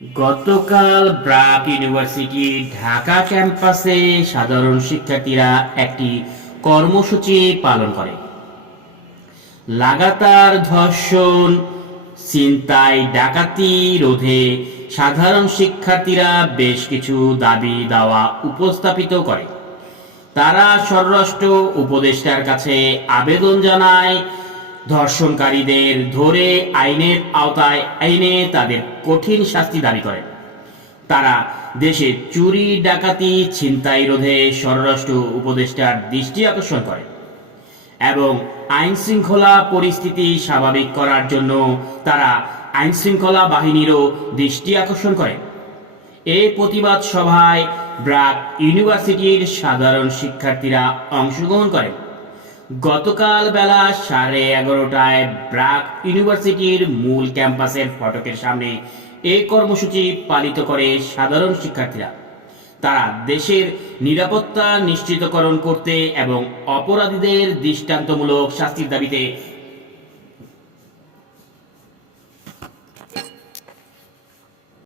গতকাল ব্রাক ইউনিভার্সিটি ঢাকা ক্যাম্পাসে সাধারণ শিক্ষার্থীরা একটি কর্মসূচি পালন করে। লাগাতার ধর্ষণ, ছিনতাই, ডাকাতি রোধে সাধারণ শিক্ষার্থীরা বেশ কিছু দাবি দাওয়া উপস্থাপিত করে। তারা স্বরাষ্ট্র উপদেষ্টার কাছে আবেদন জানায় ধর্ষণকারীদের ধরে আইনের আওতায় আইনে তাদের কঠিন শাস্তি দাবি করে। তারা দেশে চুরি, ডাকাতি, ছিনতাই রোধে স্বরাষ্ট্র উপদেষ্টার দৃষ্টি আকর্ষণ করে এবং আইন শৃঙ্খলা পরিস্থিতি স্বাভাবিক করার জন্য তারা আইন শৃঙ্খলা বাহিনীরও দৃষ্টি আকর্ষণ করে। এই প্রতিবাদ সভায় ব্রাক ইউনিভার্সিটির সাধারণ শিক্ষার্থীরা অংশগ্রহণ করেন গতকাল বেলা সাড়ে এগারোটায় ব্রাক ইউনিভার্সিটির মূল ক্যাম্পাসের ফটকের সামনে এই কর্মসূচি পালিত করে সাধারণ শিক্ষার্থীরা। তারা দেশের নিরাপত্তা নিশ্চিতকরণ করতে এবং অপরাধীদের দৃষ্টান্তমূলক শাস্তির দাবিতে